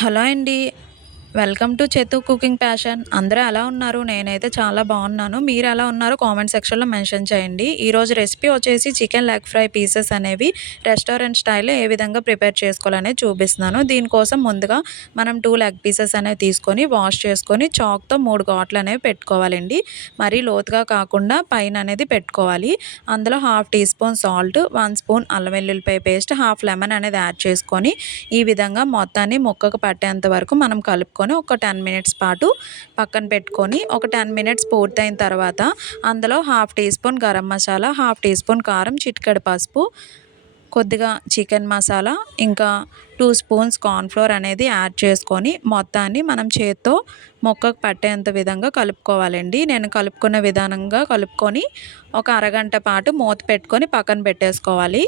Hello అండి. Welcome to చేతు cooking passion. అందరూ ఎలా ఉన్నారు? నేనైతే చాలా బాగున్నాను. మీరు ఎలా ఉన్నారో కామెంట్ సెక్షన్‌లో మెన్షన్ చేయండి. ఈరోజు రెసిపీ వచ్చేసి చికెన్ లెగ్ ఫ్రై పీసెస్ అనేవి రెస్టారెంట్ స్టైల్‌లో ఏ విధంగా ప్రిపేర్ చేసుకోవాలనేది చూపిస్తున్నాను. దీనికోసం ముందుగా మనం 2 లెగ్ పీసెస్ అనేవి తీసుకొని వాష్ చేసుకొని చాక్‌తో 3 ఘాట్లు అనేవి పెట్టుకోవాలండి. మరీ లోతుగా కాకుండా పైన అనేది పెట్టుకోవాలి. అందులో half teaspoon salt, 1 spoon అల్లం వెల్లుల్లిపాయ పేస్ట్, హాఫ్ లెమన్ అనేది యాడ్ చేసుకొని ఈ విధంగా మొత్తాన్ని ముక్కకు పట్టేంత వరకు మనం కలుపుకొని ఒక 10 మినిట్స్ పాటు పక్కన పెట్టుకొని ఒక 10 మినిట్స్ పూర్తయిన తర్వాత అందులో half teaspoon garam masala, half teaspoon కారం, చిటికెడు పసుపు, కొద్దిగా చికెన్ మసాలా, ఇంకా 2 స్పూన్స్ కార్న్‌ఫ్లోర్ అనేది యాడ్ చేసుకొని మొత్తాన్ని మనం చేత్తో ముక్కకు పట్టేంత విధంగా కలుపుకోవాలండి. నేను కలుపుకున్న విధానంగా కలుపుకొని ఒక అరగంట పాటు మూత పెట్టుకొని పక్కన పెట్టేసుకోవాలి.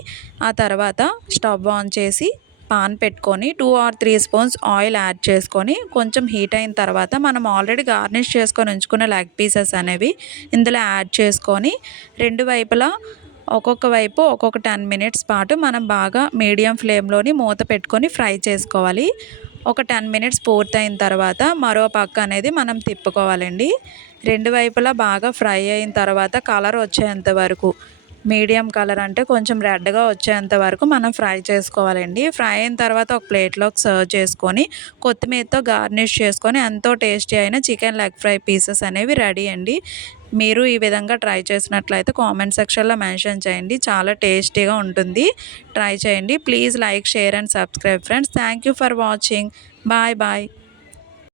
ఆ తర్వాత స్టవ్ ఆన్ చేసి పాన్ పెట్టుకొని 2 ఆర్ 3 స్పూన్స్ ఆయిల్ యాడ్ చేసుకొని కొంచెం హీట్ అయిన తర్వాత మనం ఆల్రెడీ గార్నిష్ చేసుకొని ఉంచుకున్న లెగ్ పీసెస్ అనేవి ఇందులో యాడ్ చేసుకొని రెండు వైపులా ఒక్కొక్క వైపు ఒక్కొక్క 10 మినిట్స్ పాటు మనం బాగా మీడియం ఫ్లేమ్లోని మూత పెట్టుకొని ఫ్రై చేసుకోవాలి. ఒక 10 మినిట్స్ పూర్తయిన తర్వాత మరో పక్క అనేది మనం తిప్పుకోవాలండి. రెండు వైపులా బాగా ఫ్రై అయిన తర్వాత కలర్ వచ్చేంత వరకు, మీడియం కలర్ అంటే కొంచెం రెడ్గా వచ్చేంత వరకు మనం ఫ్రై చేసుకోవాలండి. ఫ్రై అయిన తర్వాత ఒక ప్లేట్లోకి సర్వ్ చేసుకొని కొత్తిమీరతో గార్నిష్ చేసుకొని ఎంతో టేస్టీ అయిన చికెన్ లెగ్ ఫ్రై పీసెస్ అనేవి రెడీ అండి. మీరు ఈ విధంగా ట్రై చేసినట్లయితే కామెంట్ సెక్షన్లో మెన్షన్ చేయండి. చాలా టేస్టీగా ఉంటుంది. ట్రై చేయండి. Please like, share and subscribe friends. Thank you for watching. Bye bye.